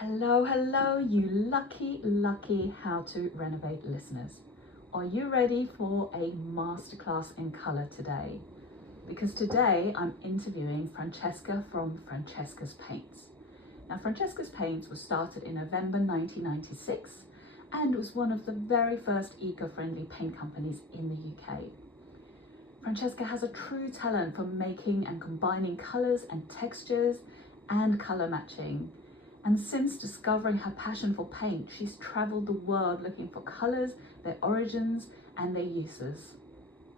Hello, hello, you lucky How to Renovate listeners. Are you ready for a masterclass in colour today? Because today I'm interviewing Francesca from Francesca's Paints. Now, Francesca's Paints was started in November 1996 and was one of the very first eco-friendly paint companies in the UK. Francesca has a true talent for making and combining colours and textures and colour matching. And since discovering her passion for paint, she's travelled the world looking for colours, their origins and their uses.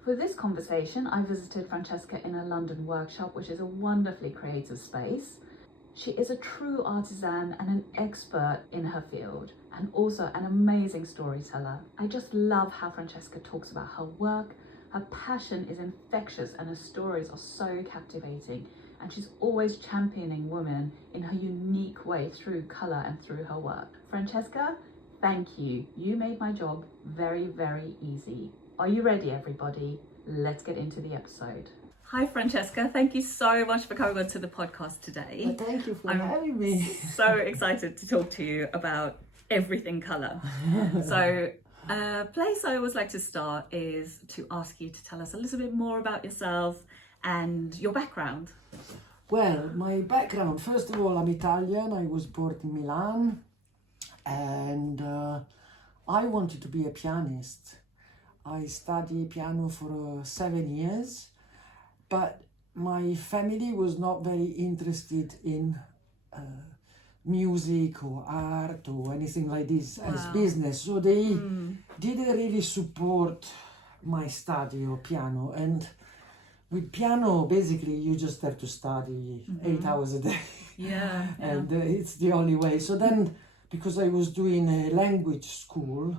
For this conversation, I visited Francesca in a London workshop, which is a wonderfully creative space. She is a true artisan and an expert in her field, and also an amazing storyteller. I just love how Francesca talks about her work. Her passion is infectious and her stories are so captivating. And she's always championing women in her unique way through colour and through her work. Francesca, thank you. You made my job very, very easy. Are you ready, everybody? Let's get into the episode. Hi, Francesca. Thank you so much for coming on to the podcast today. Well, thank you for having me. So excited to talk to you about everything colour. So, place I always like to start is to ask you to tell us a little bit more about yourself and your background. Well, my background, first of all, I'm Italian. I was born in Milan and I wanted to be a pianist. I studied piano for 7 years, but my family was not very interested in music or art or anything like this as business. So they didn't really support my study of piano. And with piano, basically, you just have to study 8 hours a day. Yeah. And it's the only way. So then, because I was doing a language school,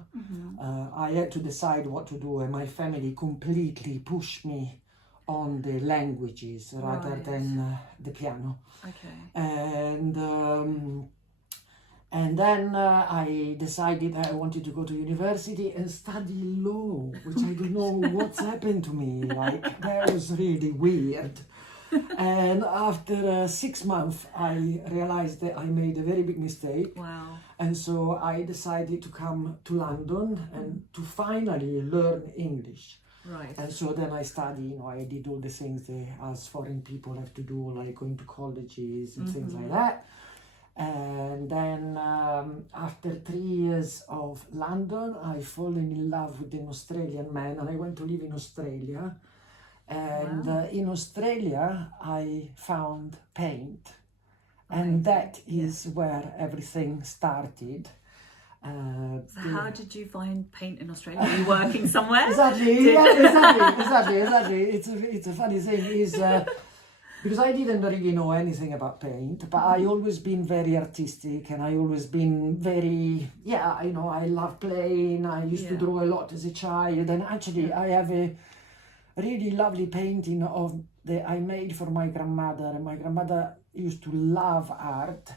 I had to decide what to do. And my family completely pushed me on the languages rather than the piano. Okay. And then I decided I wanted to go to university and study law, which I don't know what's happened to me. Like, that was really weird. And after 6 months, I realized that I made a very big mistake. Wow. And so I decided to come to London and to finally learn English. Right. And so then I studied, I did all the things that as foreign people have to do, like going to colleges and things like that. And then after 3 years of London, I fallen in love with an Australian man and I went to live in Australia. And in Australia, I found paint. And that is where everything started. So how did you find paint in Australia? Were you working somewhere? Exactly. It's a funny thing. Because I didn't really know anything about paint, but I always been very artistic and I always been very, I love playing. I used to draw a lot as a child. And actually I have a really lovely painting that I made for my grandmother. And my grandmother used to love art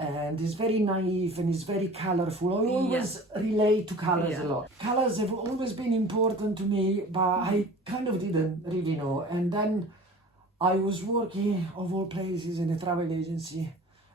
and is very naive and is very colorful. I always relate to colors a lot. Colors have always been important to me, but I kind of didn't really know. And then I was working, of all places, in a travel agency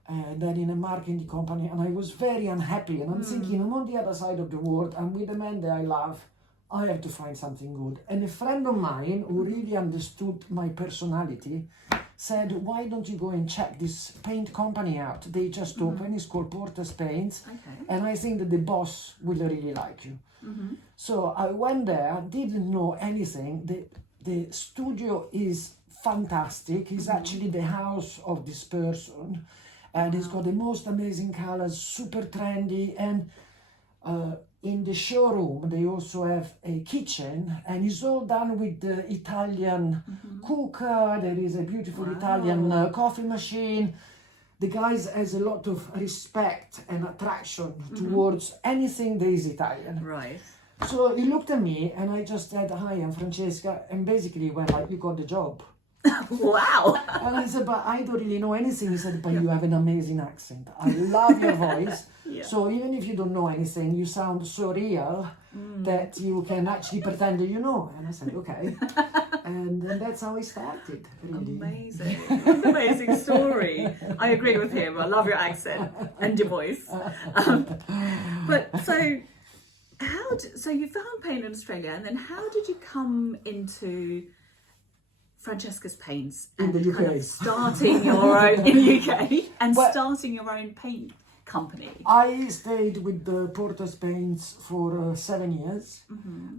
and then in a marketing company, and I was very unhappy. And I'm thinking, I'm on the other side of the world, I'm with a man that I love, I have to find something good. And a friend of mine who really understood my personality said, why don't you go and check this paint company out? They just opened, it's called Porter's Paints, and I think that the boss will really like you. So I went there, didn't know anything. The studio is fantastic. It's actually the house of this person, and it's got the most amazing colors, super trendy. And in the showroom they also have a kitchen, and it's all done with the Italian cooker. There is a beautiful Italian coffee machine. The guys has a lot of respect and attraction towards anything that is Italian. Right. So he looked at me and I just said, hi, I'm Francesca, and basically went like, you got the job. Wow. And I said, but I don't really know anything. He said, but you have an amazing accent. I love your voice. Yeah. So even if you don't know anything, you sound so real that you can actually pretend that you know. And I said, okay. And that's how it started, really. Amazing. Amazing story. I agree with him. I love your accent and your voice. But so so you found paint in Australia, and then how did you come into Francesca's Paints In the UK. kind of starting your own in the UK and starting your own paint company? I stayed with the Porter's Paints for 7 years,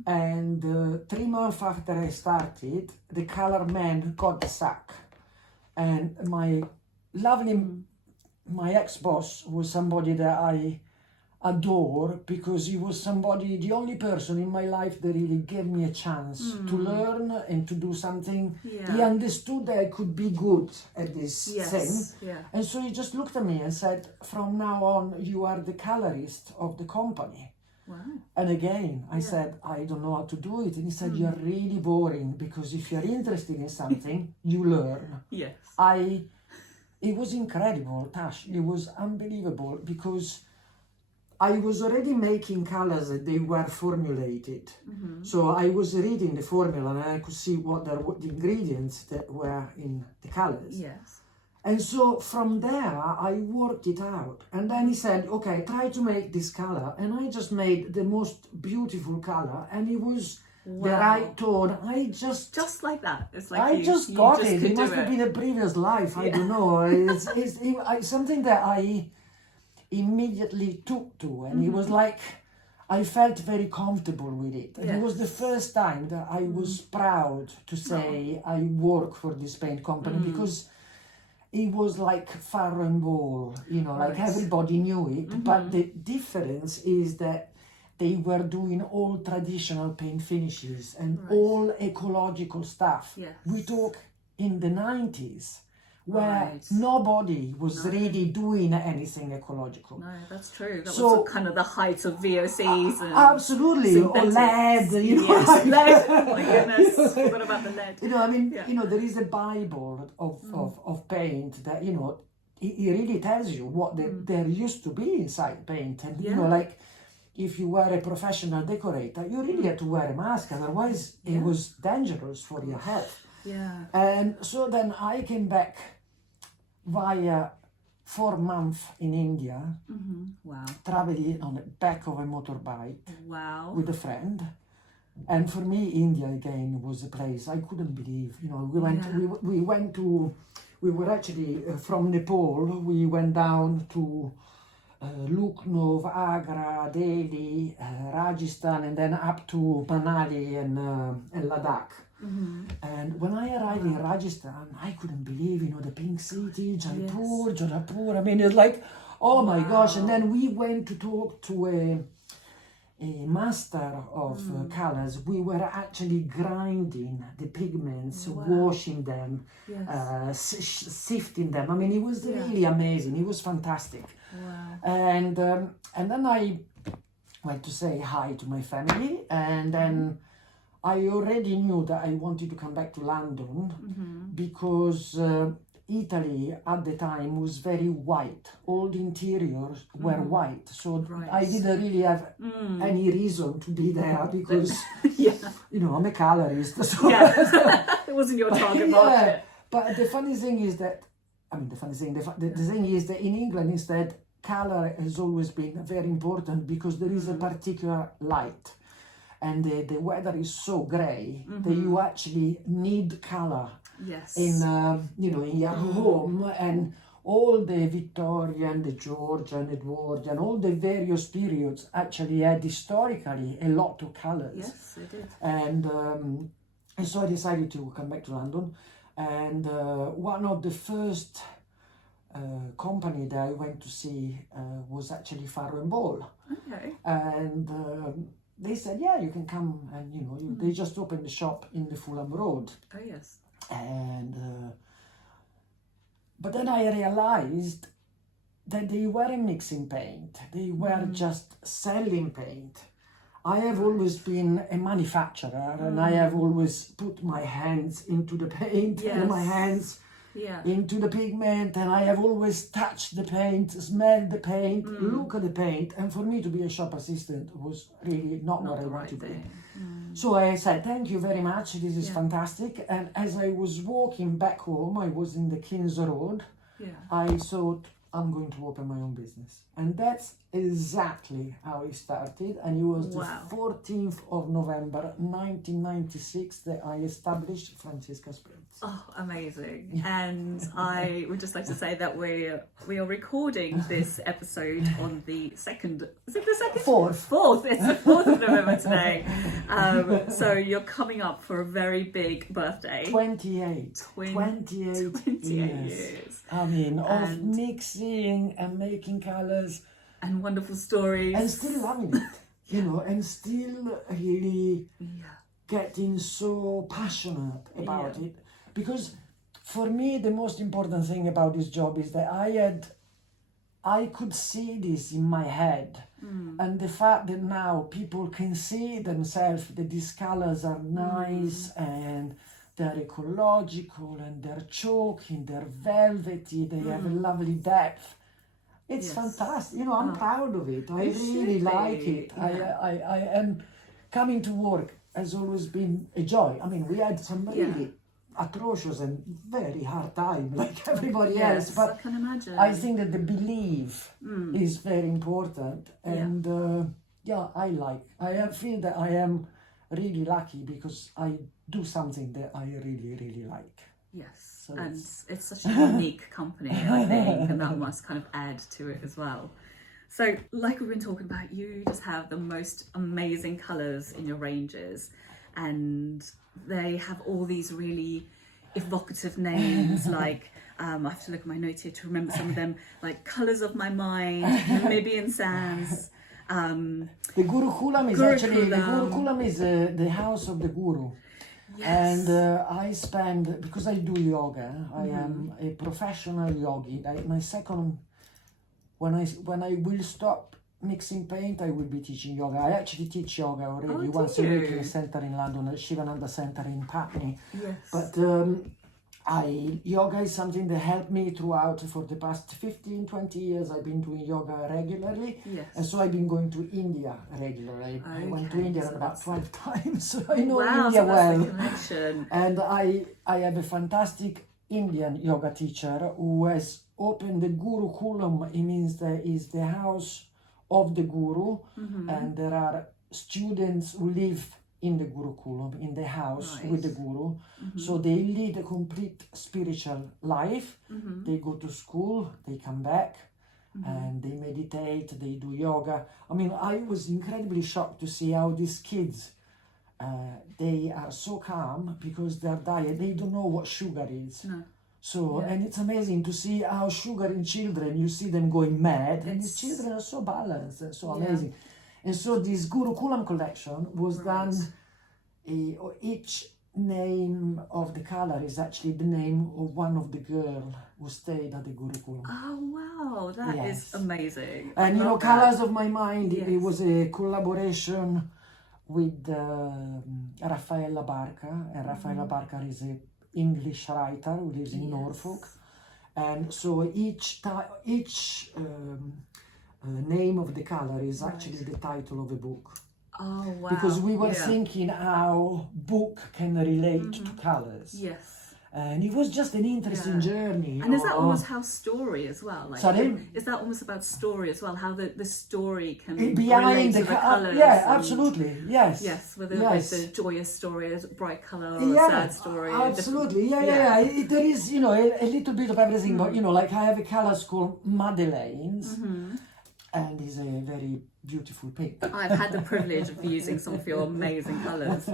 and 3 months after I started, the color man got the sack, and my ex-boss was somebody that I adore, because he was somebody, the only person in my life that really gave me a chance to learn and to do something. Yeah. He understood that I could be good at this thing. Yeah. And so he just looked at me and said, from now on, you are the colorist of the company. Wow. And again, I said, I don't know how to do it. And he said, you're really boring, because if you're interested in something, you learn. Yes. It was incredible, Tash. It was unbelievable, because I was already making colors that they were formulated. So I was reading the formula and I could see what the ingredients that were in the colors. Yes. And so from there, I worked it out. And then he said, okay, try to make this color. And I just made the most beautiful color. And it was the right tone. Just like that. It's like I just got it. It must have it. been a previous life. I don't know. It's something that I immediately took to, and it was like I felt very comfortable with it. And it was the first time that I was proud to say I work for this paint company, because it was like Farrow and Ball, like everybody knew it. But the difference is that they were doing all traditional paint finishes and all ecological stuff. Yes. We talk in the 90s, where nobody was really doing anything ecological. No, that's true. That was kind of the height of VOCs and absolutely, or lead. Yes, lead. Oh my goodness, forgot about the lead. There is a Bible of paint that it really tells you what there used to be inside paint, and like if you were a professional decorator, you really had to wear a mask, otherwise it was dangerous for your health. Yeah. And so then I came back via 4 months in India, Wow. traveling on the back of a motorbike with a friend. And for me, India again was a place I couldn't believe. We were actually from Nepal. We went down to Lucknow, Agra, Delhi, Rajasthan, and then up to Manali and Ladakh. And when I arrived in Rajasthan, I couldn't believe, the pink city, Jaipur. I mean, it's like, oh my gosh. And then we went to talk to a master of colors. We were actually grinding the pigments, washing them, sifting them. I mean, it was really amazing. It was fantastic. Wow. And then I went to say hi to my family, and then I already knew that I wanted to come back to London because Italy at the time was very white. All the interiors were white, so I didn't really have any reason to be there because I'm a colorist. So it wasn't your target market. But the funny thing is that the thing is that in England instead, color has always been very important because there is a particular light. And the weather is so grey that you actually need color in in your home, and all the Victorian, the Georgian, Edwardian, all the various periods actually had historically a lot of colors. Yes, they did. And so I decided to come back to London, and one of the first company that I went to see was actually Farrow and Ball. Okay. And they said, yeah, you can come, and they just opened the shop in the Fulham Road. Oh yes. And but then I realized that they weren't mixing paint; they were just selling paint. I have always been a manufacturer, and I have always put my hands into the paint and my hands into the pigment, and I have always touched the paint, smelled the paint, look at the paint, and for me to be a shop assistant was really not what I wanted to be. So I said, thank you very much, this is fantastic. And as I was walking back home, I was in the King's Road, I thought, I'm going to open my own business. And that's exactly how it started. And it was the 14th of November 1996 that I established Francesca's Prints. Oh, amazing. And I would just like to say that we are recording this episode on the 2nd, is it the 2nd? 4th, it's the 4th of November today. So you're coming up for a very big birthday. 28 years. I mean, of mixing and making colours. And wonderful stories. And still loving it, you know, and still really getting so passionate about it. Because for me, the most important thing about this job is that I could see this in my head. And the fact that now people can see themselves that these colors are nice and they're ecological and they're choking, they're velvety, they have a lovely depth. It's fantastic. You know, I'm proud of it. I really like it. I am coming to work has always been a joy. I mean, we had some really atrocious and very hard time like everybody else, but I can imagine. I think that the belief is very important, and I feel that I am really lucky because I do something that I really, really like. Yes, so and it's such a unique company, I think, and that must kind of add to it as well. So, like we've been talking about, you just have the most amazing colours in your ranges, and they have all these really evocative names, like, I have to look at my notes here to remember some of them, like Colours of My Mind, Namibian Sands. The Gurukulam is actually, the Gurukulam is the house of the Guru. Yes. And I spend, because I do yoga, I am a professional yogi. My second, when I will stop mixing paint, I will be teaching yoga. I actually teach yoga already once a week in a center in London, at Shivananda Center in Putney. Yes. But yoga is something that helped me throughout for the past 15, 20 years. I've been doing yoga regularly. Yes. And so I've been going to India regularly. I went to India about 12 times, so I know India well. The connection. And I have a fantastic Indian yoga teacher who has opened the Gurukulam. It means that is the house of the Guru, and there are students who live in the Gurukulam, in the house with the Guru. So they lead a complete spiritual life. They go to school, they come back, and they meditate, they do yoga. I mean, I was incredibly shocked to see how these kids, they are so calm because their diet, they don't know what sugar is. No. So, and it's amazing to see how sugar in children, you see them going mad, and these children are so balanced and so amazing. And so this Gurukulam collection was done, each name of the color is actually the name of one of the girls who stayed at the Gurukulam. Oh wow, that is amazing. And you know, Colors of My Mind, it was a collaboration with Raffaella Barca, and Raffaella Barca is a English writer who lives in Norfolk, and so each name of the color is actually the title of a book. Oh wow! Because we were thinking how book can relate to colors. Yes. And it was just an interesting journey. And is that almost how story as well? Like, sorry? Is that almost about story as well? How the story can relate to the colours? Yeah, absolutely. Yes. Yes, whether it's a joyous story, a bright colour, or a sad story. Absolutely. Yeah. There is, you know, a little bit of everything. But, you know, like I have a colour called Madeleine's. And it's a very beautiful pink. I've had the privilege of using some of your amazing colours.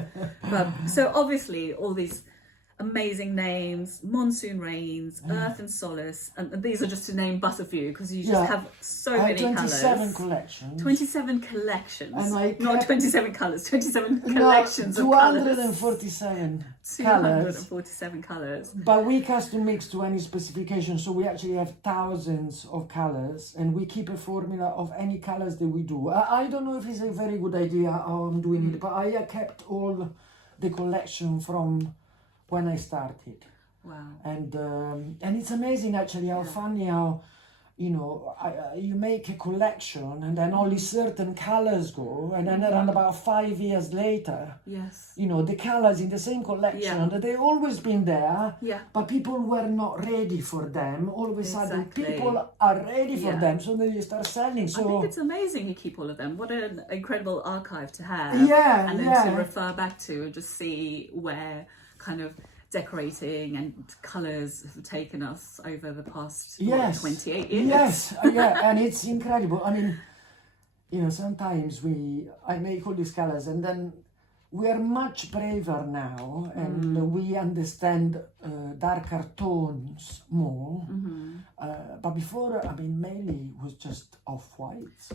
So obviously all these amazing names: Monsoon Rains, Earth and Solace, and these are just to name but a few, because you just have so many 27 colours. collections. 27 collections. And not 27 colours, 27 collections of colours. 247 247 colours. But we custom mix to any specification, so we actually have thousands of colours, and we keep a formula of any colours that we do. I don't know if it's a very good idea how I'm doing it, but I kept all the collection from when I started. Wow. And it's amazing actually how funny how, you know, you make a collection and then only certain colors go, and then around about 5 years later, yes, you know, the colors in the same collection, they've always been there, but people were not ready for them. All of a sudden, people are ready for them, so then you start selling. So I think it's amazing you keep all of them. What an incredible archive to have. And then to refer back to and just see where kind of decorating and colours have taken us over the past 28 years. Yes, and it's incredible. I mean, you know, sometimes I make all these colours, and then we are much braver now, and we understand darker tones more. But before, I mean, mainly it was just off-whites,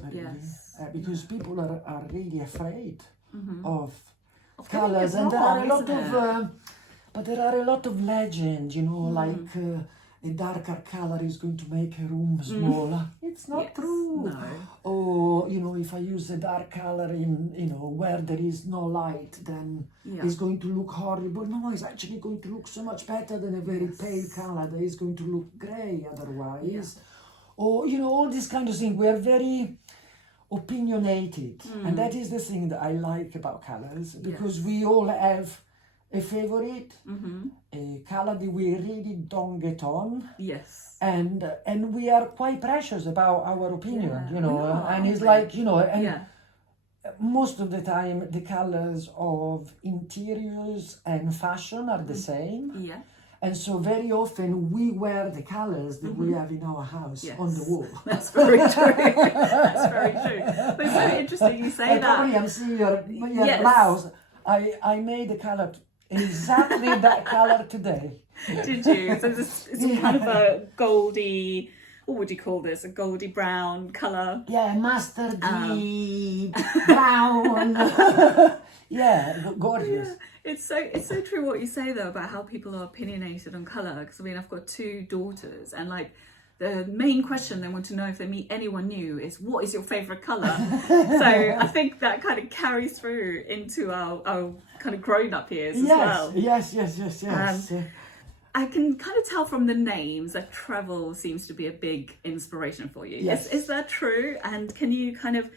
because people are really afraid of colours, and there are a lot of. But there are a lot of legends, you know, like a darker color is going to make a room smaller. It's not true. No. Or, you know, if I use a dark color in, you know, where there is no light, then it's going to look horrible. No, it's actually going to look so much better than a very pale color that is going to look grey otherwise. Or, you know, all these kind of things. We are very opinionated. And that is the thing that I like about colors, because we all have a favorite, a color that we really don't get on. Yes. And we are quite precious about our opinion, you know, and it's like, you know, and most of the time the colors of interiors and fashion are the same. Yeah. And so very often we wear the colors that we have in our house on the wall. That's very true. That's very true. But it's very interesting you say that. Probably I'm seeing your blouse. I made the color exactly that color today. Did you? So it's kind of a goldy, what would you call this? A goldy brown colour? Yeah, mustardy brown. Gorgeous. Yeah. It's so true what you say though about how people are opinionated on colour. Because I mean, I've got 2 daughters, and like the main question they want to know if they meet anyone new is, what is your favourite colour? So I think that kind of carries through into our kind of grown-up years as well. Yes. I can kind of tell from the names that travel seems to be a big inspiration for you. Yes. Is that true? And can you kind of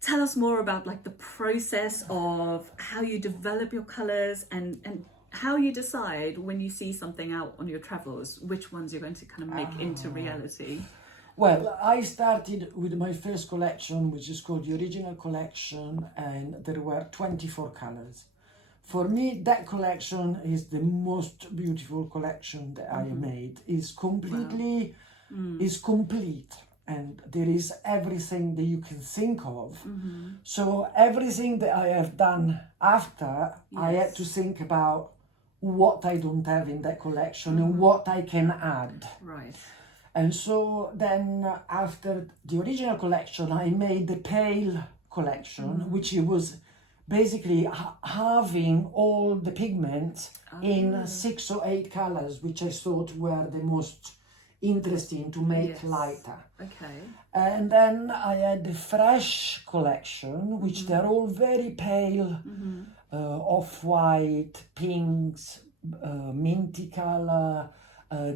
tell us more about like the process of how you develop your colours and how you decide when you see something out on your travels, which ones you're going to kind of make into reality? Well, I started with my first collection, which is called the Original Collection, and there were 24 colours. For me, that collection is the most beautiful collection that I made. It's completely, is complete, and there is everything that you can think of. So everything that I have done after, I had to think about what I don't have in that collection and what I can add. Right. And so then after the Original Collection, I made the Pale Collection, which was basically having all the pigments in 6 or 8 colors, which I thought were the most interesting to make lighter. Okay. And then I had the Fresh Collection, which they're all very pale, off-white, pinks, minty color,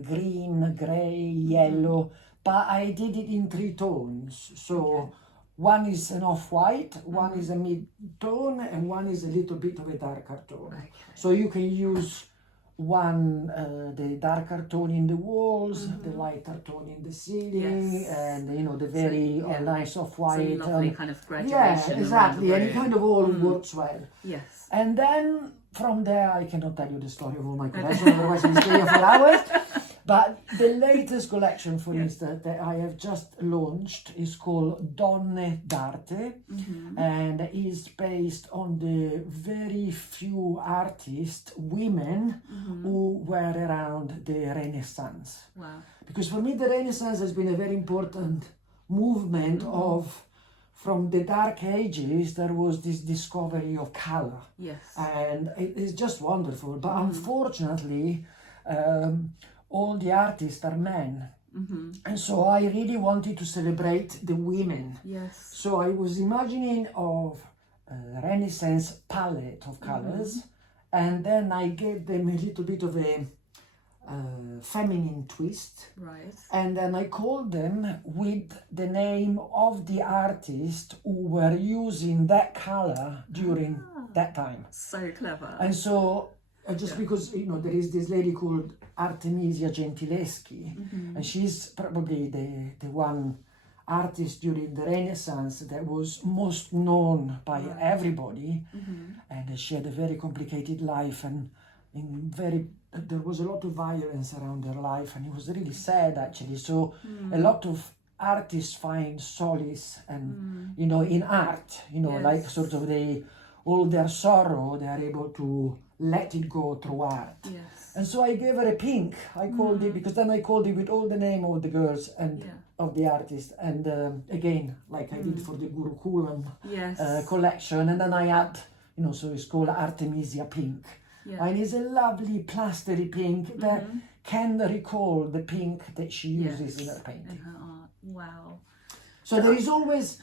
green, grey, yellow, but I did it in 3 tones. So one is an off-white, one is a mid-tone, and one is a little bit of a darker tone. Okay. So you can use one, the darker tone in the walls, the lighter tone in the ceiling, and you know, the very nice off-white. So lovely kind of graduation. Yeah, exactly, and it kind of all works well. Yes. And then from there, I cannot tell you the story of all my collection, otherwise we'll stay here for hours. But the latest collection, for instance, that I have just launched is called Donne d'Arte, and is based on the very few artists, women, who were around the Renaissance. Wow. Because for me, the Renaissance has been a very important movement of, from the Dark Ages, there was this discovery of color. Yes. And it is just wonderful. But unfortunately, all the artists are men. And so I really wanted to celebrate the women. Yes. So I was imagining of a Renaissance palette of colors, and then I gave them a little bit of a feminine twist. Right. And then I called them with the name of the artist who were using that color during that time. So clever. And so, just because, there is this lady called Artemisia Gentileschi, and she's probably the one artist during the Renaissance that was most known by everybody, and she had a very complicated life, and there was a lot of violence around her life, and it was really sad actually. So a lot of artists find solace and in art, like sort of all their sorrow, they are able to let it go through art. Yes. And so I gave her a pink. I called it, because then I called it with all the name of the girls and of the artist, and again, like I did for the Gurukulam collection, and then I add, so it's called Artemisia Pink. Yeah. And it's a lovely plastery pink that can recall the pink that she uses in her painting. In her art. Wow. So there is always,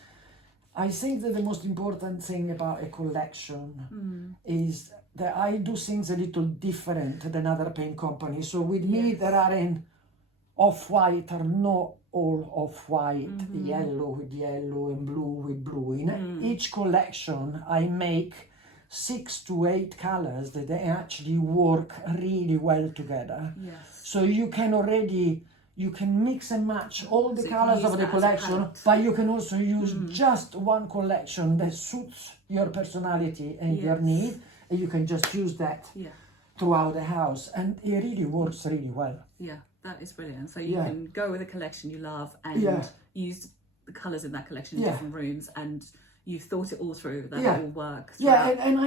I think that the most important thing about a collection is that I do things a little different than other paint companies. So with me, there aren't off-white are not all off-white, yellow with yellow and blue with blue. In each collection, I make 6 to 8 colors that they actually work really well together. Yes. So you can mix and match all the colors of the collection, but you can also use just one collection that suits your personality and your need, and you can just use that throughout the house, and it really works really well. Yeah, that is brilliant. So you can go with a collection you love and use the colors in that collection in different rooms, and you've thought it all through, that it will work. And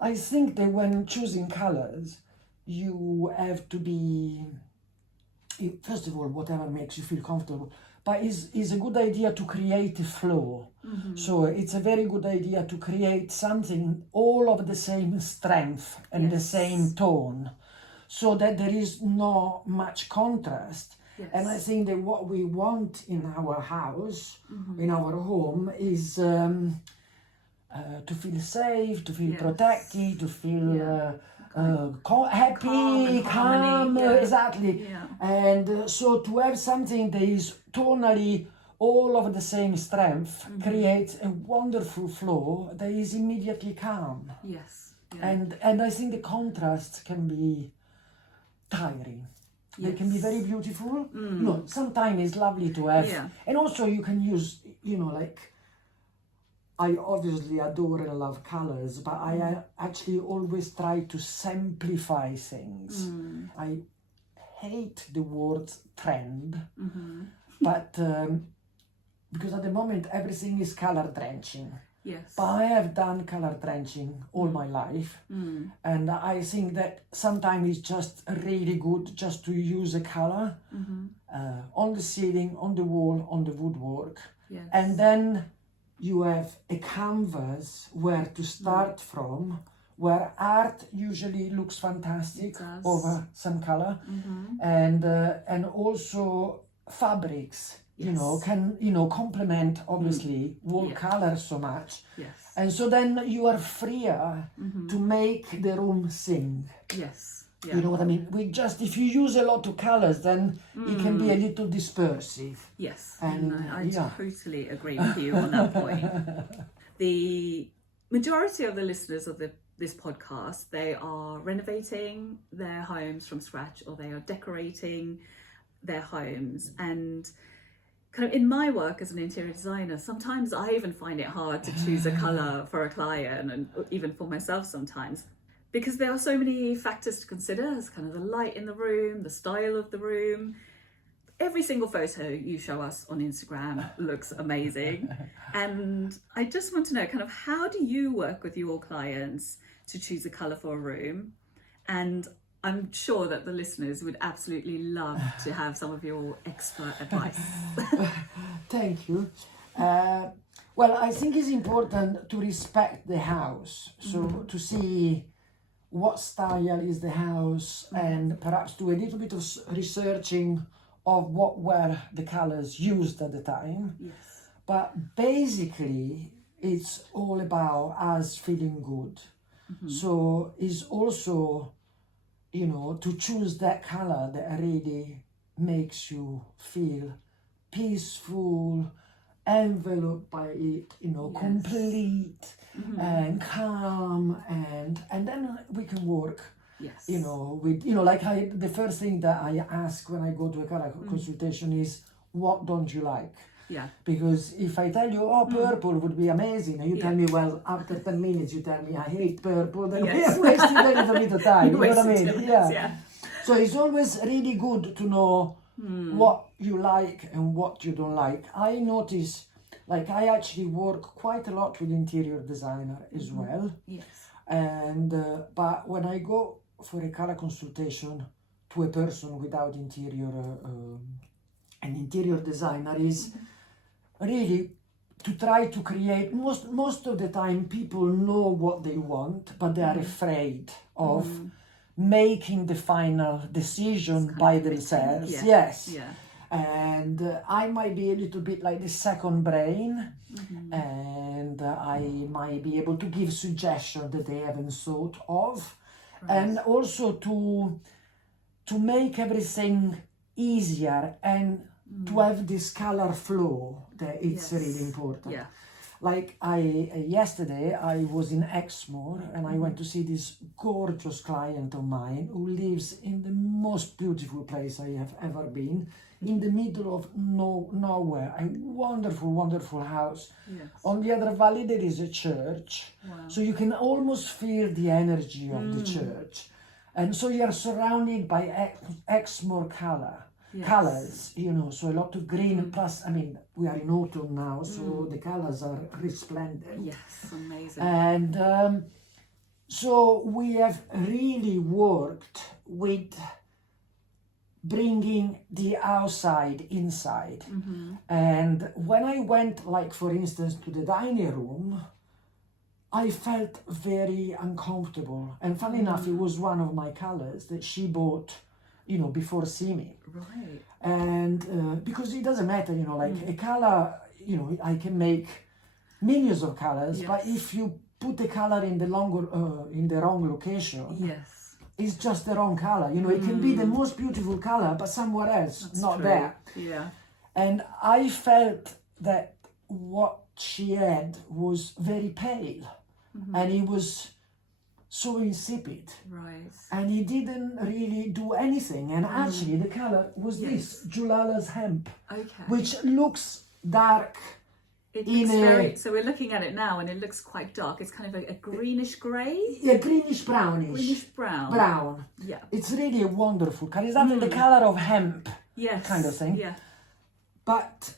I think that when choosing colors, you have to be, first of all, whatever makes you feel comfortable, but it's a good idea to create a flow. So it's a very good idea to create something all of the same strength and the same tone, so that there is not much contrast. Yes. And I think that what we want in our house, in our home, is to feel safe, to feel protected, to feel happy, calm, exactly. Yeah. And so to have something that is tonally all of the same strength creates a wonderful flow that is immediately calm. Yes. Yeah. And I think the contrasts can be tiring. They can be very beautiful. Sometimes it's lovely to have. And also you can use, I obviously adore and love colors, but I actually always try to simplify things. I hate the word trend, but because at the moment everything is color drenching. Yes. But I have done color drenching all my life, and I think that sometimes it's just really good just to use a color on the ceiling, on the wall, on the woodwork, and then you have a canvas where to start from, where art usually looks fantastic over some color, and also fabrics. Can complement obviously wall color so much, and so then you are freer to make the room sing. Yes, you know what I mean. If you use a lot of colors, then it can be a little dispersive. Yes, and I totally agree with you on that point. The majority of the listeners of this podcast, they are renovating their homes from scratch, or they are decorating their homes, and kind of in my work as an interior designer, sometimes I even find it hard to choose a colour for a client, and even for myself sometimes. because there are so many factors to consider. There's kind of the light in the room, the style of the room. Every single photo you show us on Instagram looks amazing. And I just want to know kind of, how do you work with your clients to choose a colour for a room? And I'm sure that the listeners would absolutely love to have some of your expert advice. Thank you. Well, I think it's important to respect the house. So to see what style is the house, and perhaps do a little bit of researching of what were the colors used at the time. Yes. But basically, it's all about us feeling good. So it's also, you know, to choose that color that really makes you feel peaceful, enveloped by it, you know, complete and calm, and then we can work. Yes. You know, with, you know, like the first thing that I ask when I go to a color consultation is, what don't you like? Yeah. Because if I tell you, oh, purple would be amazing, and you tell me, well, after 10 minutes you tell me I hate purple, then we are wasting a little bit of time. You know what I mean? Yeah. So it's always really good to know what you like and what you don't like. I notice, like, I actually work quite a lot with interior designer as well. Yes. And but when I go for a color consultation to a person without an interior designer is really to try to create, most of the time people know what they want, but they are afraid of making the final decision by themselves. Yes. Yeah. And I might be a little bit like the second brain, and I might be able to give suggestions that they haven't thought of, and also to make everything easier and to have this color flow that it's really important. Yeah. Like yesterday I was in Exmoor, and I went to see this gorgeous client of mine who lives in the most beautiful place I have ever been, in the middle of nowhere. A wonderful, wonderful house. Yes. On the other valley there is a church. Wow. So you can almost feel the energy of the church. And so you are surrounded by Exmoor colors, you know, so a lot of green, plus, I mean, we are in autumn now, so the colors are resplendent. Yes, amazing. And so we have really worked with bringing the outside inside. And when I went, like, for instance, to the dining room, I felt very uncomfortable. And funny enough, it was one of my colors that she bought, you know, before seeing me. Right. And because it doesn't matter, you know, like a color, you know, I can make millions of colors, but if you put the color in the wrong location, it's just the wrong color. You know, it can be the most beautiful color, but somewhere else, not there. Yeah. And I felt that what she had was very pale, and it was so insipid. Right. And he didn't really do anything. And actually the color was this Julala's hemp, which looks dark. It looks very, so we're looking at it now and it looks quite dark. It's kind of a greenish grey? Yeah, greenish brownish. Greenish brown. Brown. Yeah. It's really a wonderful color. It's actually the color of hemp, kind of thing. Yeah. But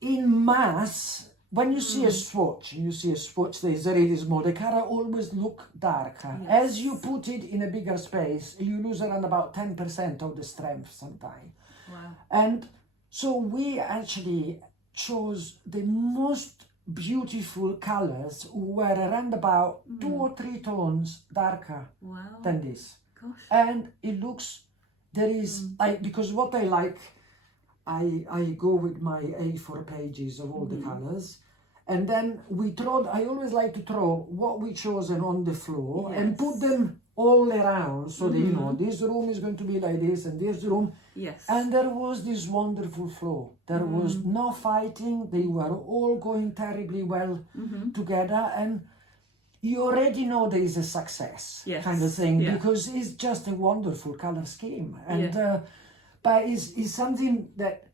in mass, when you see a swatch, that is really small, the color always look darker. As you put it in a bigger space, you lose around about 10% of the strength sometimes. Wow. And so we actually chose the most beautiful colors were around about 2 or 3 tones darker than this. Gosh. And it looks, there is, because what I like, I go with my A4 pages of all the colors, and then I always like to throw what we chosen on the floor and put them all around, so that, you know, this room is going to be like this, and this room. Yes. And there was this wonderful flow. There was no fighting. They were all going terribly well together, and you already know there is a success kind of thing, because it's just a wonderful color scheme. And but it's something that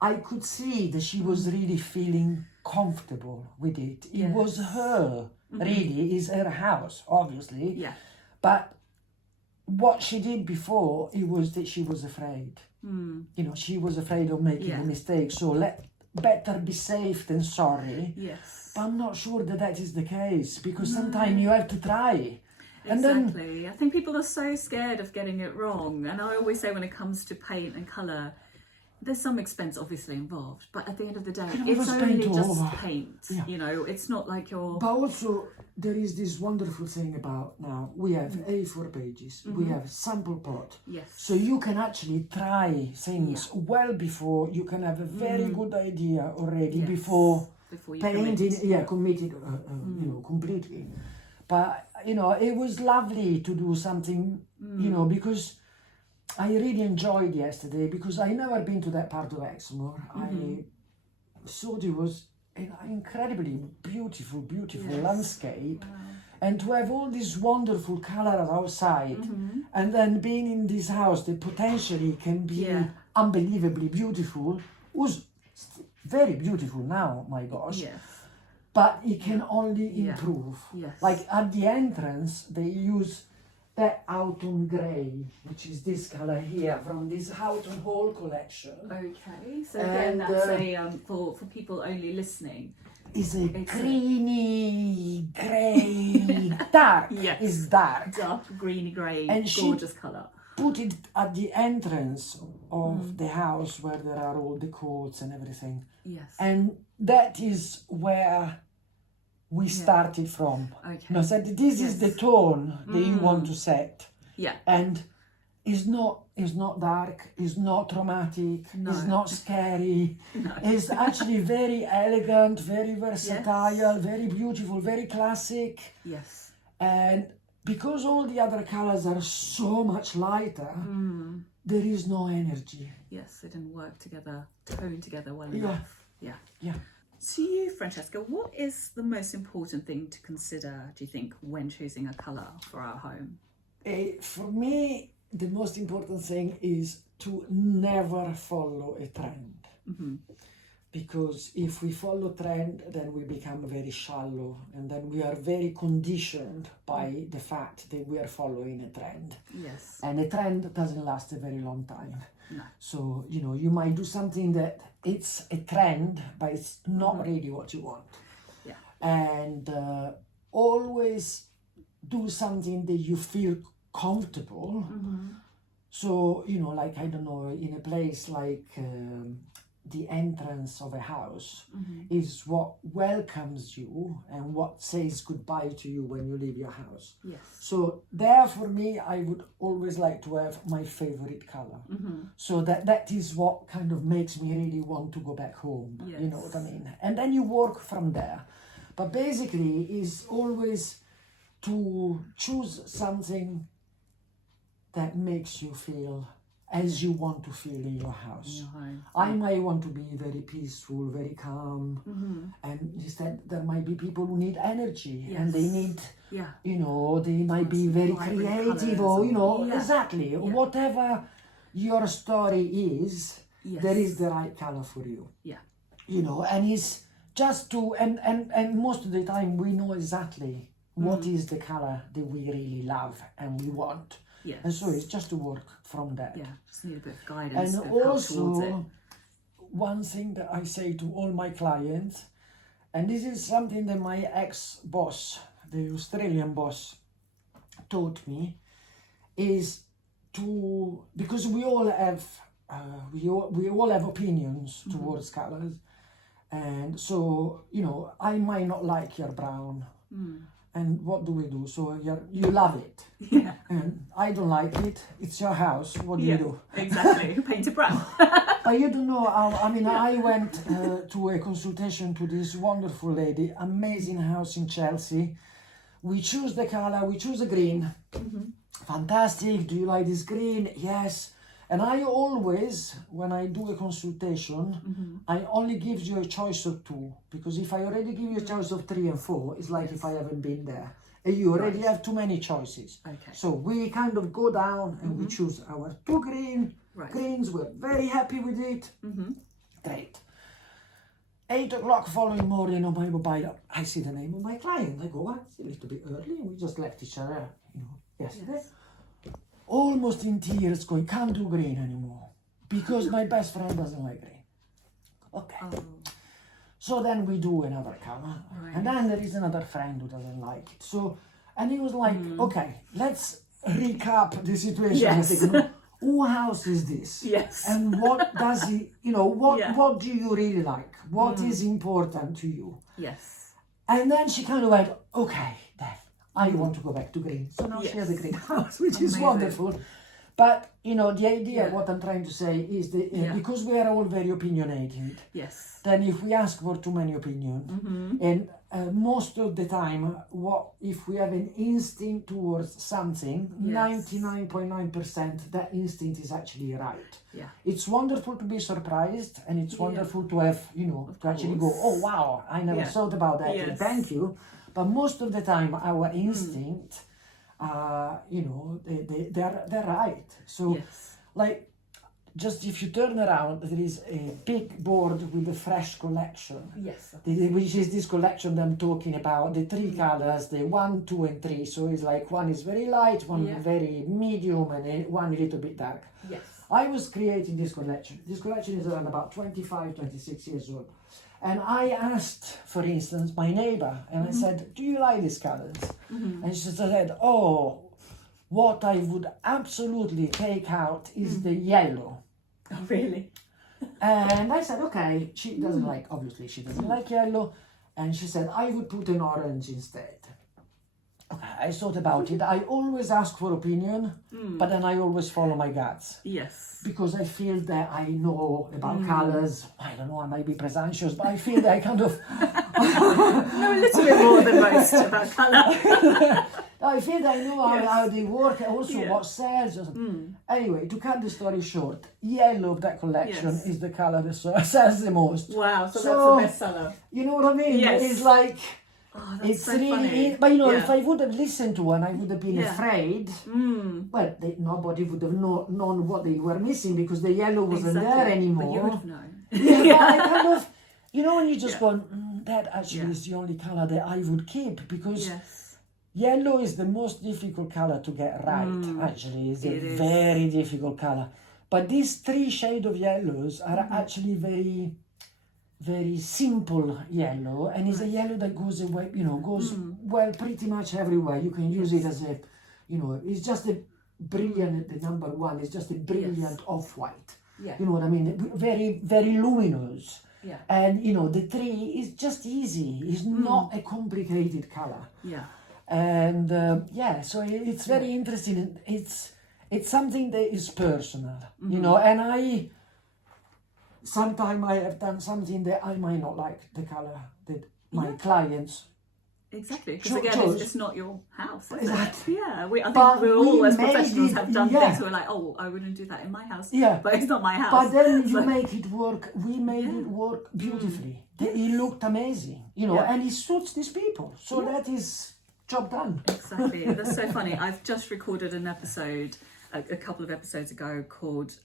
I could see that she was really feeling comfortable with it. It was her, really, is her house, obviously. Yeah. But what she did before, it was that she was afraid. You know, she was afraid of making a mistake. So better be safe than sorry. Yes. But I'm not sure that is the case, because sometimes you have to try. Exactly. I think people are so scared of getting it wrong. And I always say, when it comes to paint and colour, there's some expense obviously involved, but at the end of the day, it's only just paint. You know, it's not like you're... But also, there is this wonderful thing about now, we have A4 pages, we have sample plot. Yes. So you can actually try things well before, you can have a very good idea already before you painting, committed, you know, completely. But, you know, it was lovely to do something, you know, because I really enjoyed yesterday, because I never been to that part of Exmoor. I thought it was an incredibly beautiful landscape. Wow. And to have all these wonderful colours outside, and then being in this house that potentially can be unbelievably beautiful, was very beautiful now, my gosh. Yes. But it can only improve. Yes. Like at the entrance, they use that autumn grey, which is this colour here from this Houghton Hall collection. Okay, so again, that's for people only listening. It's a greeny grey, dark. Yes. It's dark. Dark greeny grey, And gorgeous colour. Put it at the entrance of the house where there are all the courts and everything. Yes. And that is where we started from. Okay. No, so this is the tone that you want to set. Yeah. And it's not dark, it's not traumatic, it's not scary. No. It's actually very elegant, very versatile, very beautiful, very classic. Yes. And because all the other colors are so much lighter, there is no energy. Yes, they didn't work together, tone together well enough. Yeah. To you, Francesca, what is the most important thing to consider, do you think, when choosing a colour for our home? For me, the most important thing is to never follow a trend. Because if we follow trend, then we become very shallow, and then we are very conditioned by the fact that we are following a trend. Yes. And a trend doesn't last a very long time. No. So, you know, you might do something that it's a trend, but it's not really what you want. Yeah. And always do something that you feel comfortable. So, you know, like, I don't know, in a place like the entrance of a house is what welcomes you and what says goodbye to you when you leave your house. Yes. So there, for me, I would always like to have my favorite color. So that is what kind of makes me really want to go back home. Yes. You know what I mean? And then you work from there. But basically, is always to choose something that makes you feel as you want to feel in your house. In your home. I might want to be very peaceful, very calm, and instead there might be people who need energy and they need, you know, they might be very creative or, you know, exactly, whatever your story is, there is the right color for you. Yeah. You know, and it's just to, and most of the time we know exactly what is the color that we really love and we want. Yes. And so it's just to work from that. Yeah, just need a bit of guidance. And also, one thing that I say to all my clients, and this is something that my ex-boss, the Australian boss, taught me, is to, because we all have, we all have opinions towards colors, and so, you know, I might not like your brown. And what do we do? So you love it. Yeah. And I don't like it. It's your house. What do you do? Exactly. Paint it brown. But you don't know how, I mean, I went to a consultation to this wonderful lady, amazing house in Chelsea. We choose the color, we choose a green. Fantastic. Do you like this green? Yes. And I always, when I do a consultation, I only give you a choice of 2, because if I already give you a choice of 3 and 4, it's like if I haven't been there. And you already have too many choices. Okay. So we kind of go down and we choose our 2 greens. We're very happy with it. Great. 8 o'clock following morning on my mobile, I see the name of my client. I go, what? It's a little bit early. We just left each other, you know, yesterday. Almost in tears, going, can't do green anymore because my best friend doesn't like green. Okay. Oh. So then we do another color, and then there is another friend who doesn't like it. So, and he was like, okay, let's recap the situation. Yes. I think, whose house is this? Yes. And what does he, what do you really like? What is important to you? Yes. And then she kind of went, okay, then I want to go back to green. So now she has a green house, which is wonderful. But, the idea, what I'm trying to say is that because we are all very opinionated, yes, then if we ask for too many opinions, and most of the time, if we have an instinct towards something, 99.9% that instinct is actually right. Yeah. It's wonderful to be surprised, and it's wonderful to have, to actually go, oh wow, I never thought about that, and thank you. But most of the time, our instinct, they're right. So, like, just if you turn around, there is a big board with a fresh collection. Yes. Which is this collection that I'm talking about, the three colors, the 1, 2, and 3. So it's like one is very light, one very medium, and one a little bit dark. Yes. I was creating this collection. This collection is around about 25, 26 years old. And I asked, for instance, my neighbor, and I said, do you like these colors? And she said, oh, what I would absolutely take out is the yellow. Oh, really? And I said, okay, she doesn't like, obviously she doesn't like yellow. And she said, I would put an orange instead. Okay, I thought about it. I always ask for opinion, but then I always follow my guts. Yes. Because I feel that I know about colors. I don't know, I might be presumptuous, but I feel that I kind of... know a little bit more than most about colour. I feel that I know how they work, also what sells. Anyway, to cut the story short, yellow of that collection is the colour that sells the most. Wow, so that's the best seller. You know what I mean? Yes. It's like... Oh, that's it's so really, funny. but if I would have listened to one, I would have been afraid. Well, nobody would have known what they were missing because the yellow wasn't there anymore. But you would have known. But I kind of, when you just go, that actually is the only color that I would keep because yellow is the most difficult color to get right. Actually, it's a very difficult color. But these 3 shades of yellows are actually very simple yellow, and it's a yellow that goes away, goes well pretty much everywhere. You can use it as a, it's just a brilliant, the number 1 is just a brilliant off-white. Yeah. You know what I mean? Very, very luminous. Yeah. And, the 3 is just easy. It's not a complicated color. Yeah. And, so it's very interesting. It's something that is personal, and sometimes I have done something that I might not like the color that my clients. Exactly, because again, it's not your house. Exactly. Yeah, I think we all as professionals have done things where we're like, oh, I wouldn't do that in my house. Yeah, but it's not my house. But then you make it work. We made it work beautifully. It looked amazing, and it suits these people. So that is job done. Exactly. That's so funny. I've just recorded an episode a couple of episodes ago called.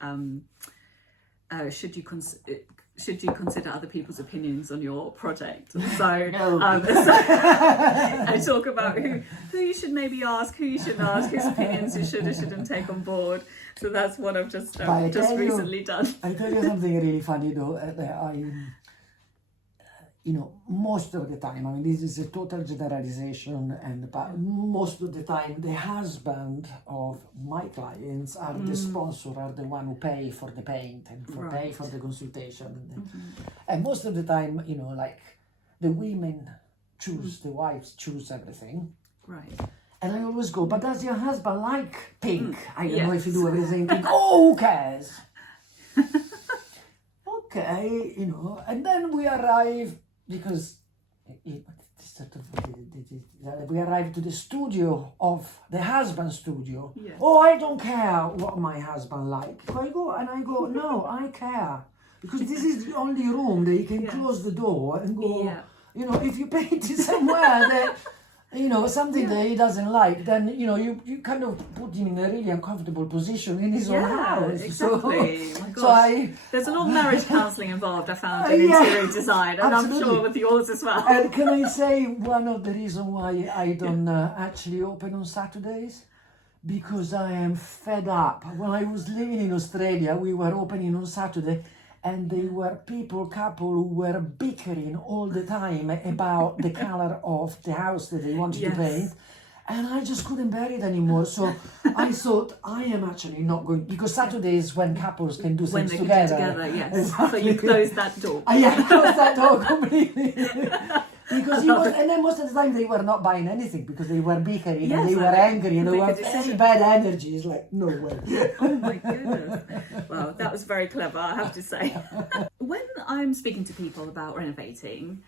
Should you consider other people's opinions on your project? So, I talk about who you should maybe ask, who you shouldn't ask, whose opinions you should or shouldn't take on board. So that's what I've just recently done. I tell you something really funny though. Most of the time, I mean, this is a total generalization, but most of the time, the husband of my clients are the sponsor, are the one who pay for the paint and pay for the consultation. And most of the time, like the women choose, the wives choose everything. Right. And I always go, but does your husband like pink? I don't know if you do everything pink. Oh, who cares? Okay, and then we arrive. Because we arrived to the studio of the husband's studio. Yeah. Oh, I don't care what my husband likes. So I go, no, I care. Because this is the only room that you can close the door and go, if you paint it somewhere that, something that he doesn't like, then, you kind of put him in a really uncomfortable position in his own house. Exactly. Oh my gosh. There's a lot of marriage counselling involved, I found, in interior design, and absolutely. I'm sure with yours as well. And can I say one of the reasons why I don't actually open on Saturdays? because I am fed up. When I was living in Australia, we were opening on Saturday, and there were couple who were bickering all the time about the color of the house that they wanted to paint. And I just couldn't bear it anymore. So I thought, I am actually not going, because Saturday is when couples can do things together. Yes. Exactly. So you closed that door. I closed that door completely. Because and then most of the time they were not buying anything because they were bickering and they were angry and they were very bad energy. It's like, no way. Oh my goodness. Well, that was very clever, I have to say. When I'm speaking to people about renovating,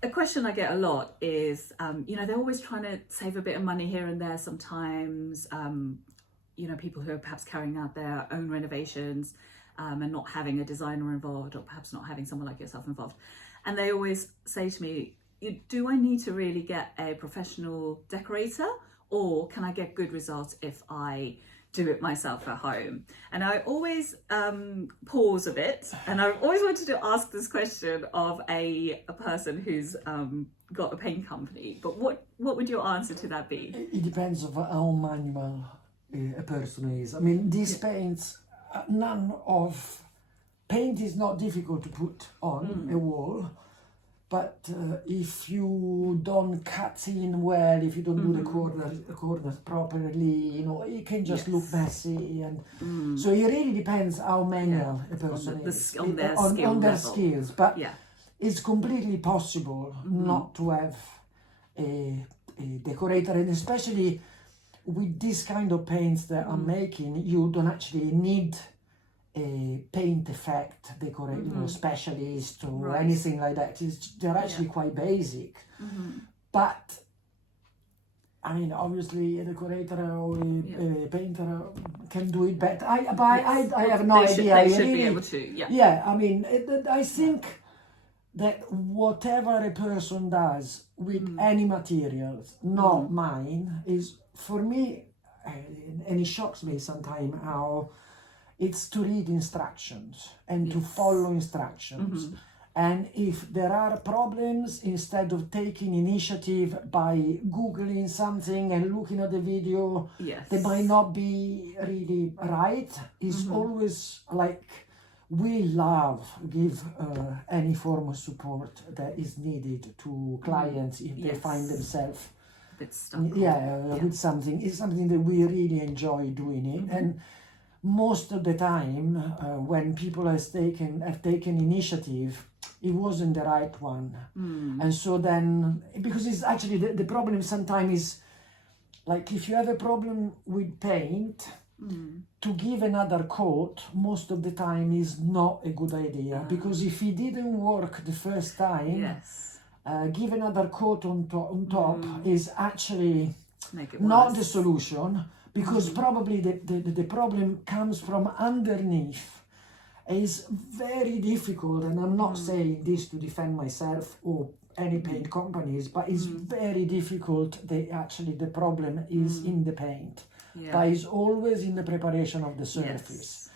a question I get a lot is, they're always trying to save a bit of money here and there sometimes. People who are perhaps carrying out their own renovations and not having a designer involved, or perhaps not having someone like yourself involved. And they always say to me, do I need to really get a professional decorator, or can I get good results if I do it myself at home? And I always pause a bit, and I've always wanted to ask this question of a person who's got a paint company. But what would your answer to that be? It depends on how manual a person is. I mean, these paints, paint is not difficult to put on a wall, but if you don't cut in well, if you don't do the corners properly, it can just look messy. And so it really depends how manual a person is on their skills. But it's completely possible not to have a decorator, and especially with this kind of paints that I'm making, you don't actually need a paint effect decorator, specialist or anything like that. They're actually quite basic. But I mean, obviously a decorator or a painter can do it better. I have no idea. They should be able to, Yeah, I mean, I think that whatever a person does with any materials, not mine, is, for me, and it shocks me sometimes how it's to read instructions and to follow instructions. And if there are problems, instead of taking initiative by Googling something and looking at the video, they might not be really right. It's always like, we give any form of support that is needed to clients if they find themselves a bit stuck. With something. It's something that we really enjoy doing it. And most of the time, when people have taken initiative, it wasn't the right one. And so then, because it's actually the problem sometimes is, like, if you have a problem with paint, to give another coat most of the time is not a good idea, because if it didn't work the first time, give another coat on top is actually not the solution, because probably the problem comes from underneath. It's very difficult, and I'm not saying this to defend myself or any paint companies, but it's very difficult. The problem is in the paint, but it's always in the preparation of the surface.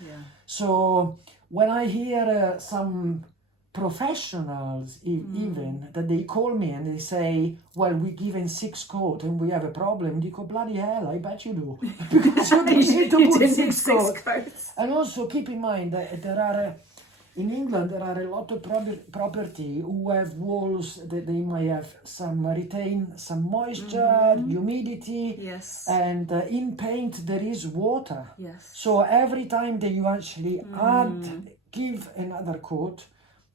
So when I hear some professionals even that they call me and they say, well, we're given 6 coats and we have a problem, they go, bloody hell, I bet you do. Because you need to put 6 coats. And also keep in mind that there are in England there are a lot of property who have walls that they might have retain some moisture, humidity, and in paint there is water. So every time that you actually give another coat,